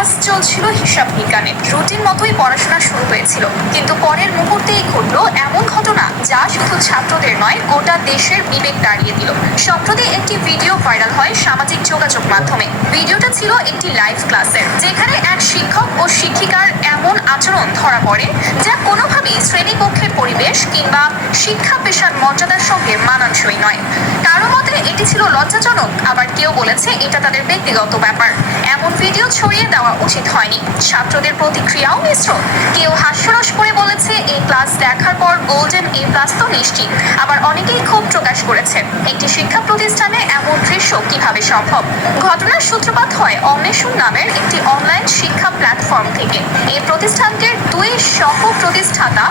Class চলছিল হিসাব বিজ্ঞানে রুটিন মতোই পড়াশোনা শুরু হয়েছিল। কিন্তু পরের মুহূর্তেই ঘটলো এমন ঘটনা যা শুধু ছাত্রদের নয়, গোটা দেশের বিবেক দাঁড়িয়ে দিল। সম্প্রতি একটি ভিডিও ভাইরাল হয় সামাজিক যোগাযোগ মাধ্যমে। ভিডিওটা ছিল একটি লাইভ ক্লাসের যেখানে এক শিক্ষক ও শিক্ষিকার এমন আচরণ ধরা পড়ে যা কোনোভাবেই শ্রেণীকক্ষের পরিবেশ কিংবা শিক্ষা পেশার মর্যাদার সঙ্গে মানানসই নয়। কারও মতে এটি ছিল লজ্জাজনক, আবার কেউ বলেছে এটা তাদের ব্যক্তিগত ব্যাপার। এমন ভিডিও ছড়িয়ে দেওয়া উচিত হয়নি। ছাত্রদের প্রতিক্রিয়াও মিশ্র। কেউ হাস্যরস করে বলেছে এই ক্লাস দেখার পর গোল্ডেন এ প্লাস তো নিশ্চিত। আবার অনেকেই ক্ষোভ প্রকাশ করেছে। একটি শিক্ষা প্রতিষ্ঠানে এমন দৃশ্য কীভাবে সম্ভব? ঘটনার সূত্রপাত হয় অন্বেষণ নামের একটি অনলাইন শিক্ষা প্ল্যাটফর্ম থেকে। এই প্রতিষ্ঠানটির দুই সহ প্রতিষ্ঠাতা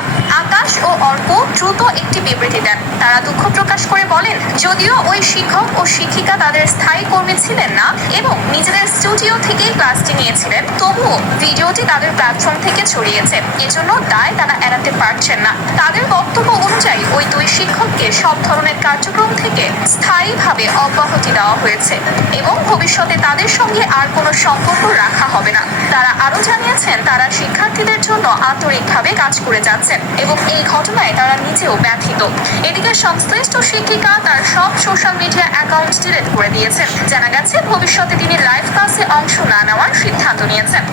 অর্ক দ্রুত একটি বিবৃতি দেন। তারা দুঃখ প্রকাশ করে বলেন, যদিও ওই শিক্ষক ও শিক্ষিকা তাদের স্থায়ী কর্মী ছিলেন না এবং নিজেদের স্টুডিও থেকেই ক্লাসটি নিয়েছিলেন, তবুও ভিডিওটি তাদের প্ল্যাটফর্ম থেকে ছড়িয়েছে। এজন্য দায় তারা এড়াতে পারছেন না। তাদের বক্তব্য অনুযায়ী ওই দুই শিক্ষককে সব ধরনের কার্যক্রম থেকে স্থায়ীভাবে অব্যাহতি দেওয়া হয়েছে এবং ভবিষ্যতে তাদের সঙ্গে আর কোনো সম্পর্ক রাখা হবে না। তারা আরও জানিয়েছেন, তারা শিক্ষার্থীদের জন্য আন্তরিকভাবে কাজ করে যাচ্ছেন এবং এই ঘটনায় তারা নিজেও ব্যথিত। এদিকে সংশ্লিষ্ট শিক্ষিকা তার সব সোশ্যাল মিডিয়া অ্যাকাউন্ট ডিলিট করে দিয়েছেন। জানা গেছে, ভবিষ্যতে তিনি লাইভ ক্লাসে অংশ না নেওয়ার সিদ্ধান্ত নিয়েছেন।